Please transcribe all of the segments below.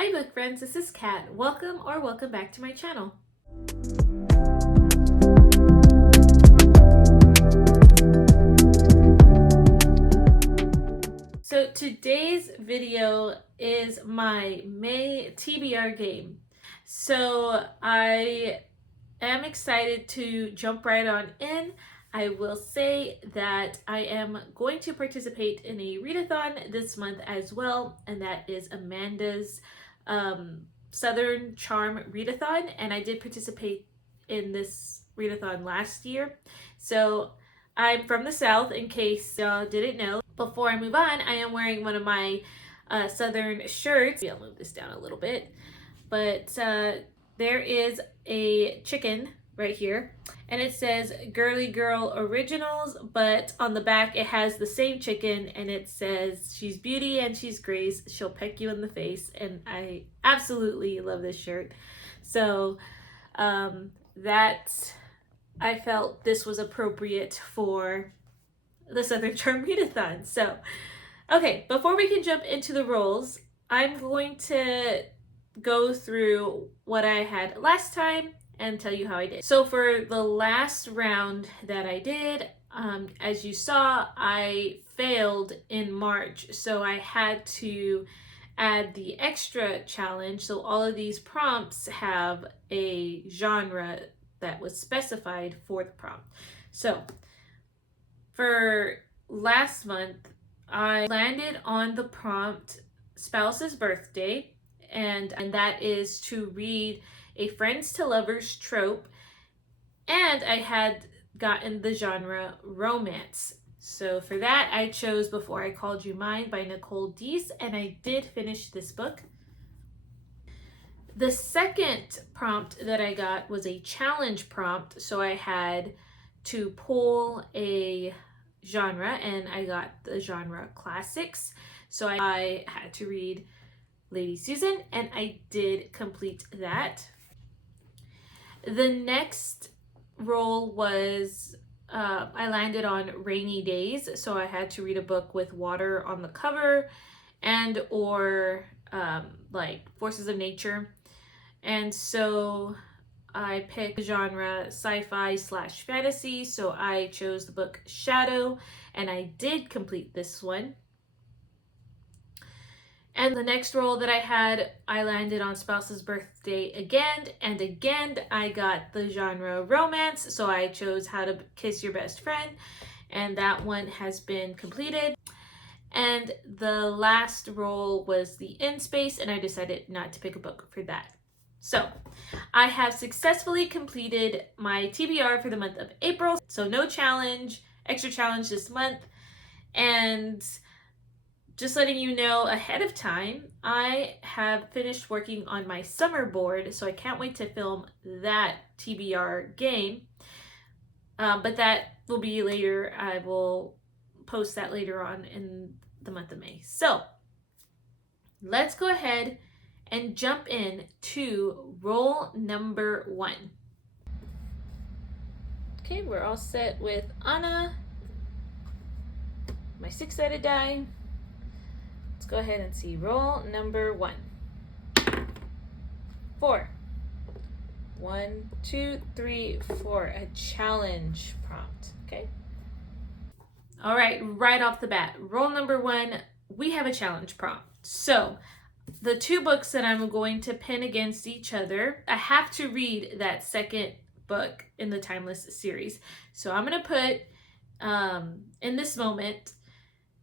Hi book friends, this is Kat. Welcome back to my channel. So today's video is my May TBR game. So I am excited to jump right on in. I will say that I am going to participate in a readathon this month as well, and that is Amanda's Southern Charm Readathon, and I did participate in this readathon last year. So I'm from the South, in case y'all didn't know. Before I move on, I am wearing one of my Southern shirts. I'll move this down a little bit, but there is a chicken right here, and it says Girly Girl Originals, but on the back it has the same chicken and it says she's beauty and she's grace, she'll peck you in the face, and I absolutely love this shirt. So that I felt this was appropriate for the Southern Charm Readathon. So okay, before we can jump into the roles, I'm going to go through what I had last time and tell you how I did. So for the last round that I did, as you saw, I failed in March, so I had to add the extra challenge. So all of these prompts have a genre that was specified for the prompt. So for last month, I landed on the prompt spouse's birthday, and that is to read a friends to lovers trope, and I had gotten the genre romance. So for that, I chose Before I Called You Mine by Nicole Deese, and I did finish this book. The second prompt that I got was a challenge prompt, so I had to pull a genre, and I got the genre classics. So I had to read Lady Susan, and I did complete that. The next role was I landed on Rainy Days, so I had to read a book with water on the cover and or like forces of nature. And so I picked genre sci-fi / fantasy, so I chose the book Shadow, and I did complete this one. And the next role that I had, I landed on Spouse's Birthday again, and again I got the genre romance, so I chose How to Kiss Your Best Friend, and that one has been completed. And the last role was the In Space, and I decided not to pick a book for that. So I have successfully completed my TBR for the month of April, so no challenge, extra challenge this month. And just letting you know ahead of time, I have finished working on my summer board, so I can't wait to film that TBR game. But that will be later. I will post that later on in the month of May. So let's go ahead and jump in to role number 1. Okay, we're all set with Anna, my 6-sided die. Let's go ahead and see role number 1. 4. 1, 2, 3, 4. A challenge prompt. Okay. All right, right off the bat, role number 1, we have a challenge prompt. So the 2 books that I'm going to pin against each other, I have to read that second book in the Timeless series. So I'm going to put In This Moment.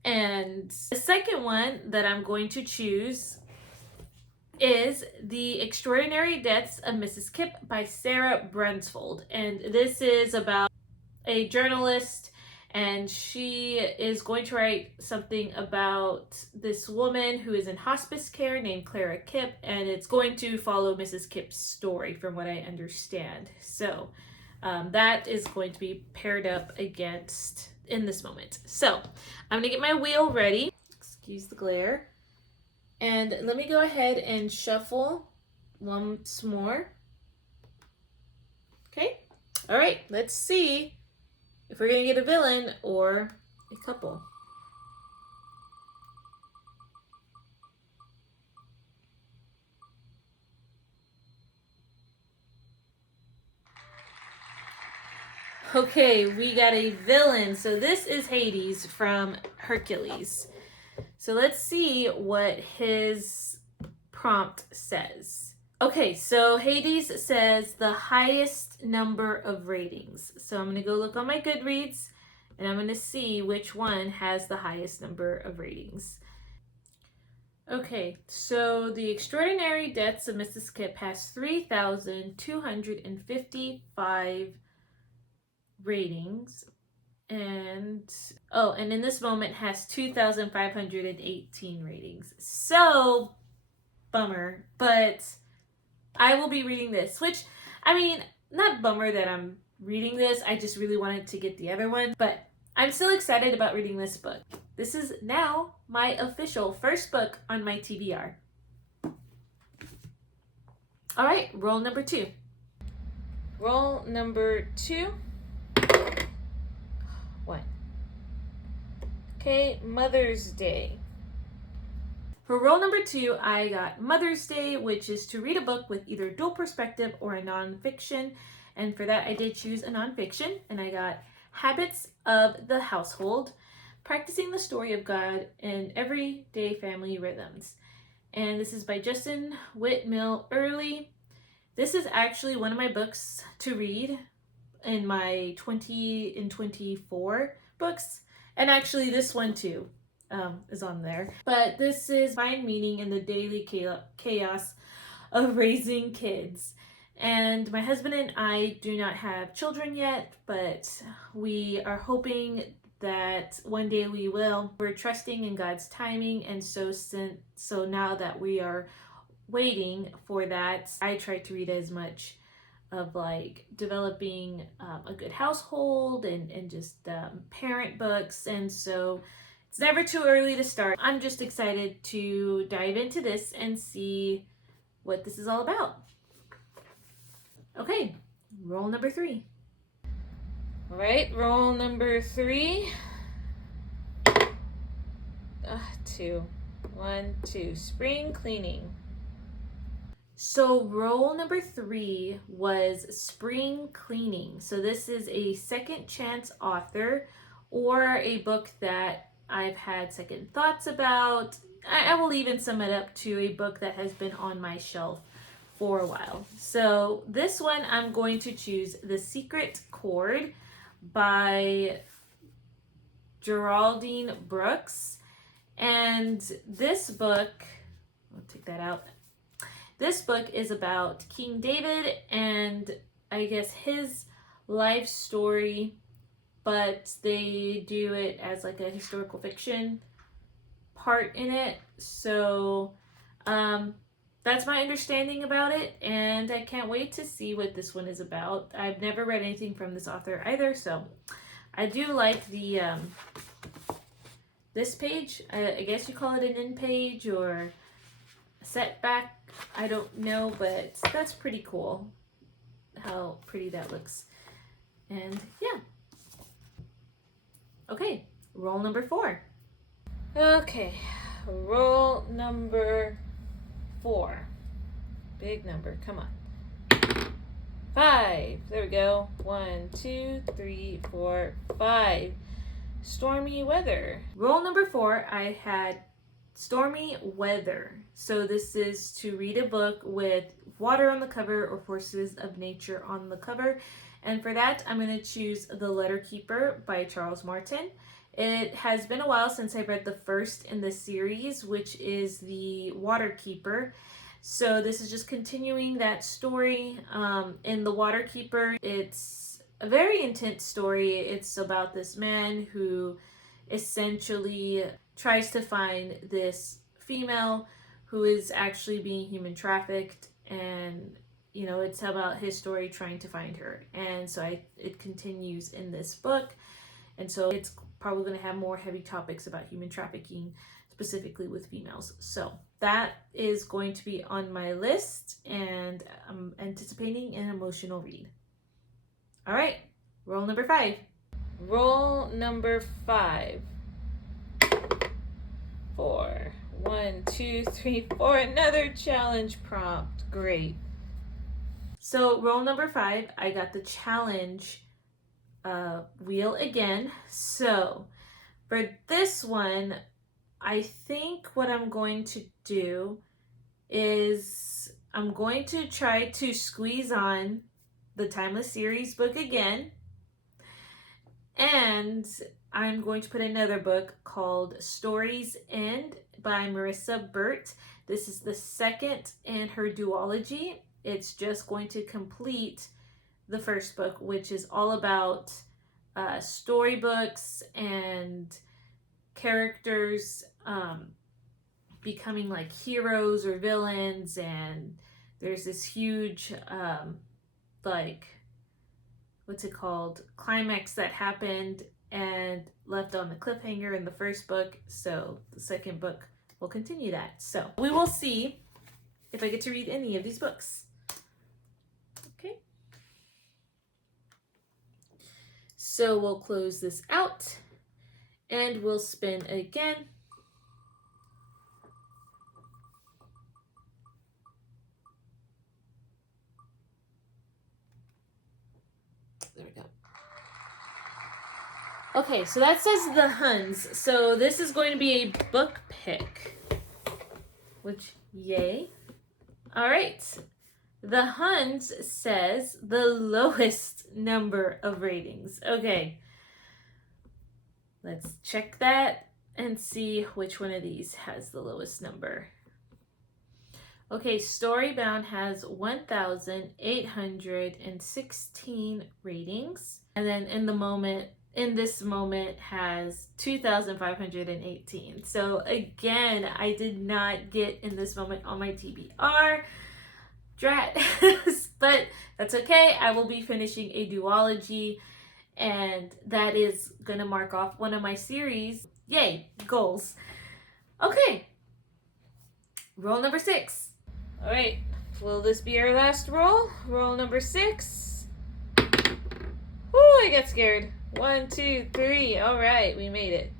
And the second one that I'm going to choose is The Extraordinary Deaths of Mrs. Kipp by Sarah Brunsfold. And this is about a journalist, and she is going to write something about this woman who is in hospice care named Clara Kipp, and it's going to follow Mrs. Kipp's story from what I understand. So that is going to be paired up against In This Moment. So I'm gonna get my wheel ready. Excuse the glare. And let me go ahead and shuffle once more. Okay. All right, let's see if we're gonna get a villain or a couple. Okay, we got a villain. So this is Hades from Hercules. So let's see what his prompt says. Okay, so Hades says the highest number of ratings. So I'm going to go look on my Goodreads and I'm going to see which one has the highest number of ratings. Okay, so The Extraordinary Deaths of Mrs. Skip has 3,255 ratings. And in this moment has 2,518 ratings. So bummer, but I will be reading this, which, I mean, not bummer that I'm reading this. I just really wanted to get the other one, but I'm still excited about reading this book. This is now my official first book on my TBR. All right, roll number 2. Roll number 2. 1. Okay, Mother's Day. For roll number 2, I got Mother's Day, which is to read a book with either dual perspective or a nonfiction. And for that, I did choose a nonfiction, and I got Habits of the Household, Practicing the Story of God in Everyday Family Rhythms. And this is by Justin Whitmill Early. This is actually one of my books to read in my 20 and 24 books. And actually this one too is on there. But this is Find Meaning in the Daily Chaos of Raising Kids. And my husband and I do not have children yet, but we are hoping that one day we will. We're trusting in God's timing, and so now that we are waiting for that, I try to read as much of like developing a good household and just parent books, and so it's never too early to start. I'm just excited to dive into this and see what this is all about. Okay, roll number 3. All right, roll number 3. 2. 1, 2. Spring cleaning. So roll number 3 was Spring Cleaning. So this is a second chance author, or a book that I've had second thoughts about. I will even sum it up to a book that has been on my shelf for a while. So this one, I'm going to choose The Secret Chord by Geraldine Brooks. And this book, I'll take that out. This book is about King David and I guess his life story, but they do it as like a historical fiction part in it. So that's my understanding about it, and I can't wait to see what this one is about. I've never read anything from this author either, so I do like the this page. I guess you call it an end page or a setback. I don't know, but that's pretty cool how pretty that looks. And yeah. Okay, roll number 4. Okay, roll number 4. Big number, come on. 5. There we go. 1, 2, 3, 4, 5. Stormy weather. Roll number 4, I had Stormy Weather. So this is to read a book with water on the cover or forces of nature on the cover. And for that, I'm going to choose The Letter Keeper by Charles Martin. It has been a while since I read the first in the series, which is The Water Keeper. So this is just continuing that story. In The Water Keeper, it's a very intense story. It's about this man who essentially tries to find this female who is actually being human trafficked, and you know, it's about his story trying to find her. And so it continues in this book, and so it's probably going to have more heavy topics about human trafficking, specifically with females. So that is going to be on my list, and I'm anticipating an emotional read. All right, roll number 5. Roll number 5. 4. 1, 2, 3, 4. Another challenge prompt. Great. So roll number 5, I got the challenge wheel again. So for this one, I think what I'm going to do is I'm going to try to squeeze on the Timeless Series book again. And I'm going to put another book called Stories End by Marissa Burt. This is the second in her duology. It's just going to complete the first book, which is all about storybooks and characters becoming like heroes or villains. And there's this huge like, what's it called, climax that happened and left on the cliffhanger in the first book. So the second book will continue that. So we will see if I get to read any of these books. Okay. So we'll close this out and we'll spin again. There we go. Okay, so that says the Huns. So this is going to be a book pick, which, yay. All right. The Huns says the lowest number of ratings. Okay. Let's check that and see which one of these has the lowest number. Okay, Storybound has 1,816 ratings. And then In This Moment has 2,518. So again, I did not get In This Moment on my TBR. Drat. But that's okay. I will be finishing a duology, and that is going to mark off one of my series. Yay, goals. Okay. Roll number 6. All right. Will this be our last roll? Roll number 6. Woo, I got scared. 1, 2, 3. All right, we made it.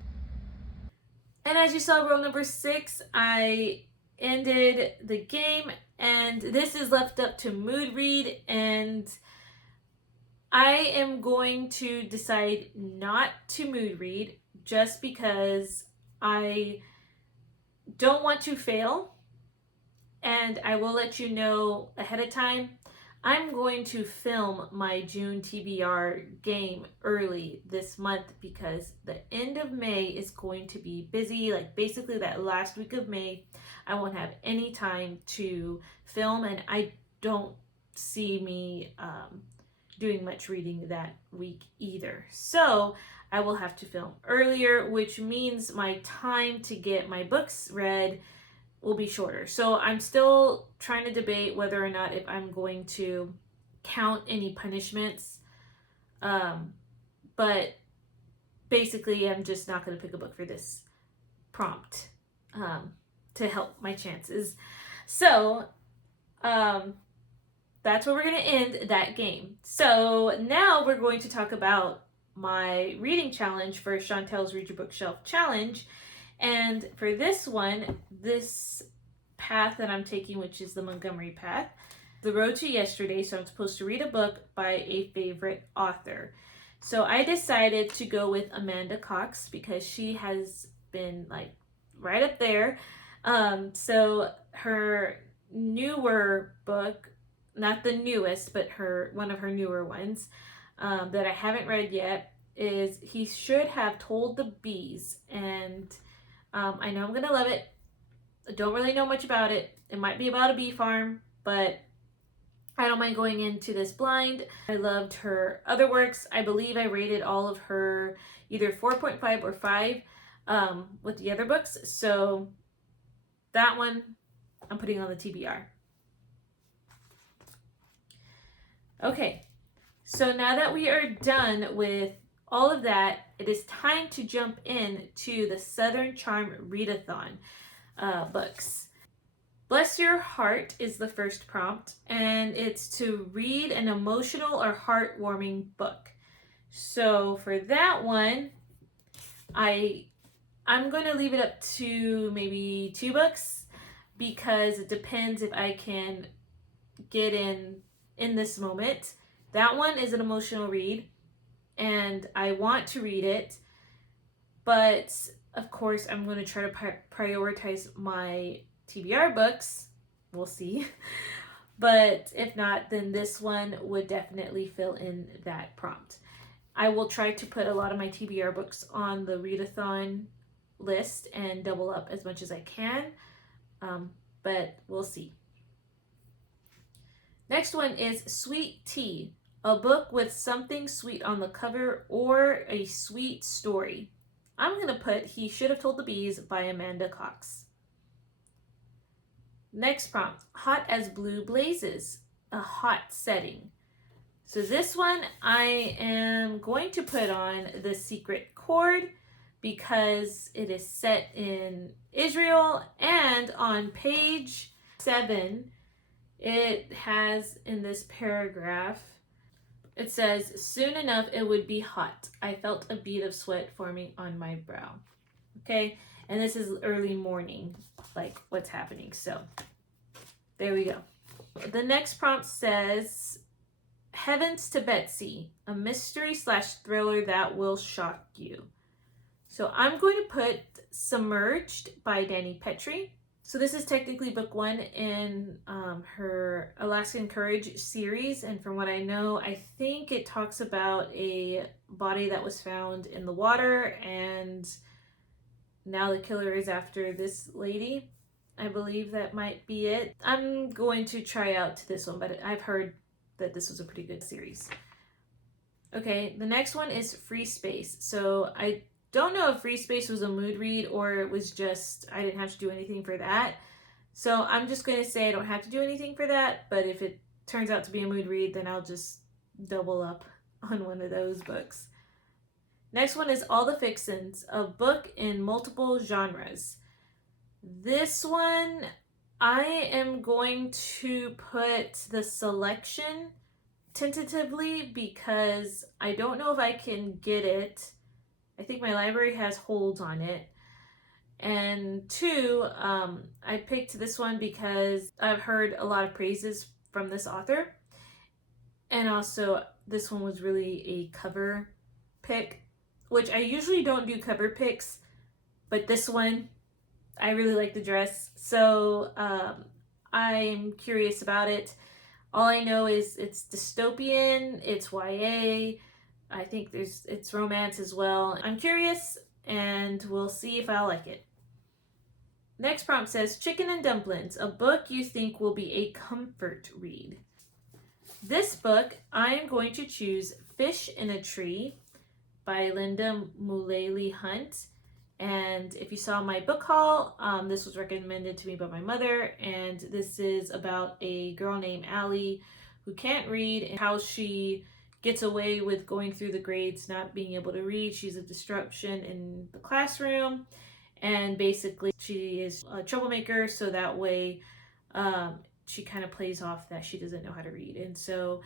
And as you saw, roll number 6, I ended the game, and this is left up to mood read, and I am going to decide not to mood read just because I don't want to fail, and I will let you know ahead of time. I'm going to film my June TBR game early this month because the end of May is going to be busy. Like basically that last week of May, I won't have any time to film, and I don't see me doing much reading that week either. So I will have to film earlier, which means my time to get my books read will be shorter. So I'm still trying to debate whether or not if I'm going to count any punishments. But basically I'm just not going to pick a book for this prompt to help my chances. So that's where we're going to end that game. So now we're going to talk about my reading challenge for Chantel's Read Your Bookshelf Challenge. And for this one, this path that I'm taking, which is the Montgomery path, the road to yesterday, so I'm supposed to read a book by a favorite author. So I decided to go with Amanda Cox because she has been like right up there. So her newer book, not the newest, but one of her newer ones that I haven't read yet is He Should Have Told the Bees. And I know I'm going to love it. I don't really know much about it. It might be about a bee farm, but I don't mind going into this blind. I loved her other works. I believe I rated all of her either 4.5 or 5 with the other books. So that one I'm putting on the TBR. Okay, so now that we are done with all of that, it is time to jump in to the Southern Charm Readathon books. Bless Your Heart is the first prompt, and it's to read an emotional or heartwarming book. So for that one, I'm going to leave it up to maybe 2 books because it depends if I can get in this moment. That one is an emotional read. and I want to read it, but of course I'm going to try to prioritize my TBR books. We'll see. But if not, then this one would definitely fill in that prompt. I will try to put a lot of my TBR books on the readathon list and double up as much as I can, but we'll see. Next one is Sweet Tea, a book with something sweet on the cover or a sweet story. I'm going to put He Should Have Told the Bees by Amanda Cox. Next prompt, Hot as Blue Blazes, a hot setting. So this one I am going to put on The Secret Chord because it is set in Israel, and on page 7 it has in this paragraph, it says, soon enough it would be hot. I felt a bead of sweat forming on my brow. Okay, and this is early morning, like what's happening. So there we go. The next prompt says, Heavens to Betsy, a mystery / thriller that will shock you. So I'm going to put Submerged by Danny Petrie. So this is technically book 1 in her Alaskan Courage series, and from what I know, I think it talks about a body that was found in the water, and now the killer is after this lady. I believe that might be it. I'm going to try out to this one, but I've heard that this was a pretty good series. Okay, the next one is Free Space. So I don't know if Free Space was a mood read or it was just I didn't have to do anything for that. So I'm just going to say I don't have to do anything for that, but if it turns out to be a mood read, then I'll just double up on one of those books. Next one is All the Fixins, a book in multiple genres. This one I am going to put the selection tentatively because I don't know if I can get it. I think my library has holds on it. And 2, I picked this one because I've heard a lot of praises from this author. And also, this one was really a cover pick, which I usually don't do cover picks, but this one, I really like the dress. So I'm curious about it. All I know is it's dystopian, it's YA, I think it's romance as well. I'm curious, and we'll see if I like it. Next prompt says Chicken and Dumplings, a book you think will be a comfort read. This book, I am going to choose Fish in a Tree by Linda Mullally Hunt. And if you saw my book haul, this was recommended to me by my mother, and this is about a girl named Allie who can't read and how she gets away with going through the grades not being able to read. She's a disruption in the classroom, and basically she is a troublemaker, so that way she kind of plays off that she doesn't know how to read. And so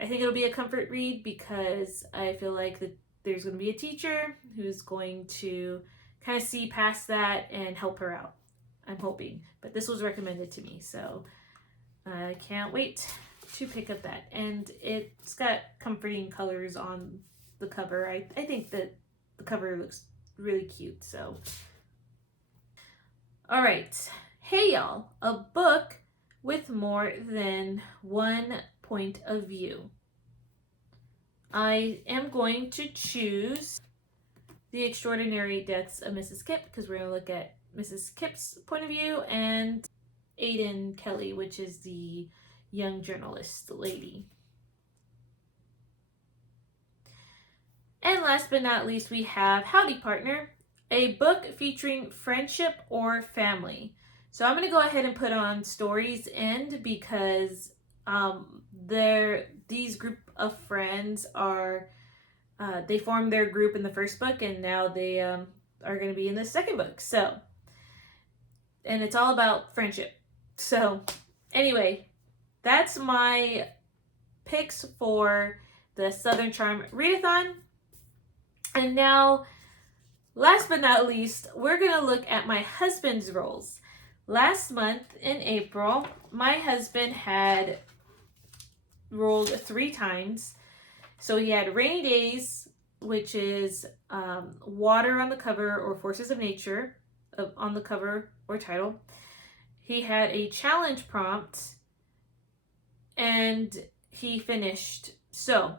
I think it'll be a comfort read because I feel like there's going to be a teacher who's going to kind of see past that and help her out. I'm hoping. But this was recommended to me, so I can't wait to pick up that. And it's got comforting colors on the cover. I think that the cover looks really cute, so. All right. Hey Y'all, a book with more than one point of view. I am going to choose The Extraordinary Deaths of Mrs. Kipp because we're going to look at Mrs. Kipp's point of view, and Aidan Kelly, which is the young journalist lady. And last but not least, we have Howdy Partner, a book featuring friendship or family. So I'm going to go ahead and put on Stories End because these group of friends are they formed their group in the first book, and now they are going to be in the second book. So, and it's all about friendship. So anyway, that's my picks for the Southern Charm Readathon. And now, last but not least, we're going to look at my husband's roles. Last month in April, my husband had rolled 3 times, So he had Rainy Days, which is water on the cover, or forces of nature on the cover or title. He had a challenge prompt, and he finished. So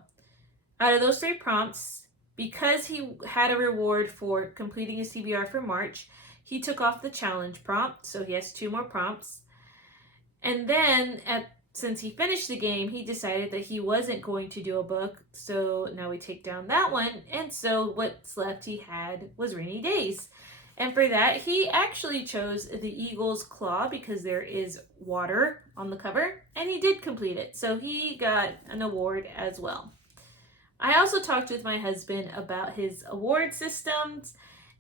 out of those 3 prompts, because he had a reward for completing his TBR for March, he took off the challenge prompt, so he has 2 more prompts. And then, since he finished the game, he decided that he wasn't going to do a book, so now we take down that one, and so what's left he had was Rainy Days. And for that, he actually chose the Eagle's Claw because there is water on the cover, and he did complete it, so he got an award as well. I also talked with my husband about his award systems,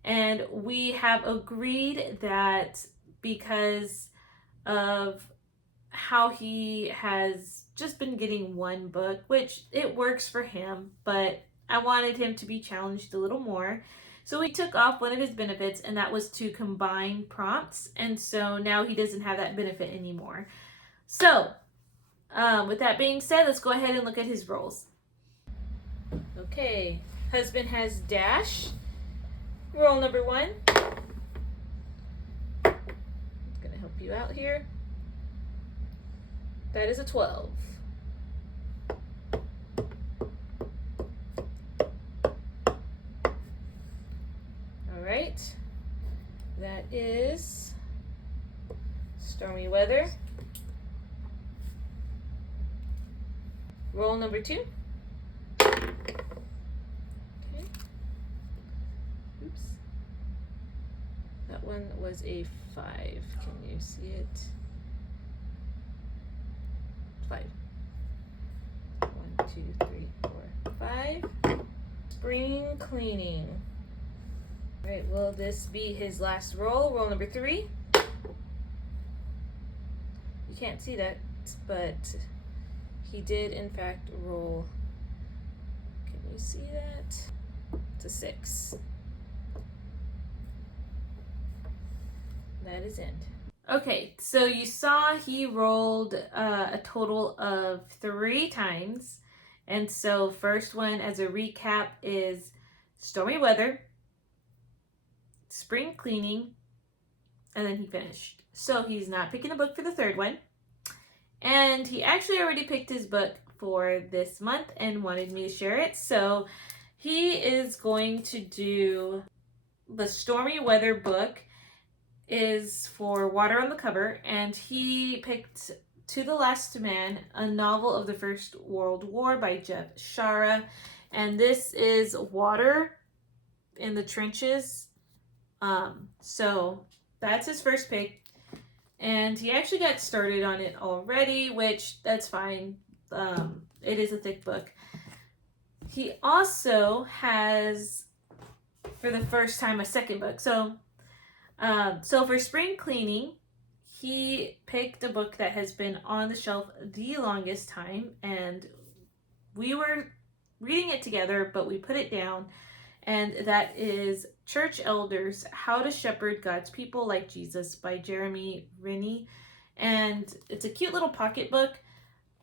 and we have agreed that because of how he has just been getting 1 book, which it works for him, but I wanted him to be challenged a little more. So we took off one of his benefits, and that was to combine prompts, and so now he doesn't have that benefit anymore. So, with that being said, let's go ahead and look at his roles. Okay, husband has dash. Roll number 1. I'm gonna help you out here. That is a 12. All right, that is stormy weather. Roll number 2. That one was a 5. Can you see it? 5. 1, 2, 3, 4, 5. Spring cleaning. All right, will this be his last roll? Roll number 3. You can't see that, but he did in fact roll. Can you see that? It's a 6. That is end. Okay, so you saw he rolled a total of 3 times. And so first one, as a recap, is stormy weather, spring cleaning, and then he finished. So he's not picking a book for the 3rd one. And he actually already picked his book for this month and wanted me to share it. So he is going to do the stormy weather book. Is for water on the cover, and he picked To the Last Man, a novel of the First World War by Jeff Shara, and this is water in the trenches. So that's his first pick, and he actually got started on it already, which that's fine. It is a thick book. He also has, for the first time, a second book. So for spring cleaning, he picked a book that has been on the shelf the longest time, and we were reading it together, but we put it down, and that is Church Elders, How to Shepherd God's People Like Jesus by Jeremy Rennie, and it's a cute little pocket book.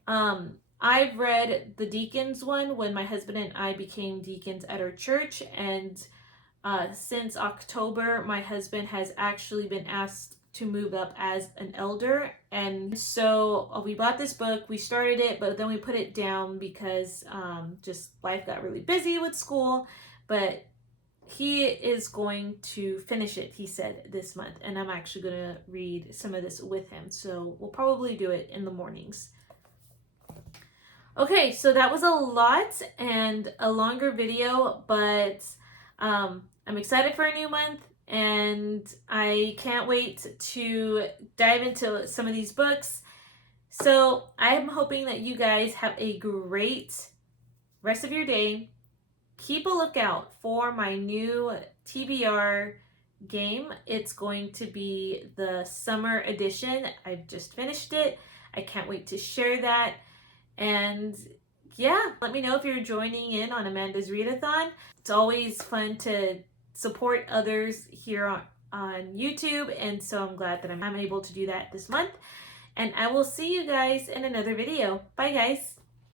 I've read the Deacons one when my husband and I became deacons at our church, and since October, my husband has actually been asked to move up as an elder. And so we bought this book, we started it, but then we put it down because just life got really busy with school. But he is going to finish it, he said, this month. And I'm actually going to read some of this with him. So we'll probably do it in the mornings. Okay, so that was a lot and a longer video, but I'm excited for a new month, and I can't wait to dive into some of these books. So I'm hoping that you guys have a great rest of your day. Keep a lookout for my new TBR game. It's going to be the summer edition. I've just finished it. I can't wait to share that. And yeah, let me know if you're joining in on Amanda's Readathon. It's always fun to support others here on YouTube, and so I'm glad that I'm able to do that this month. And I will see you guys in another video. Bye guys.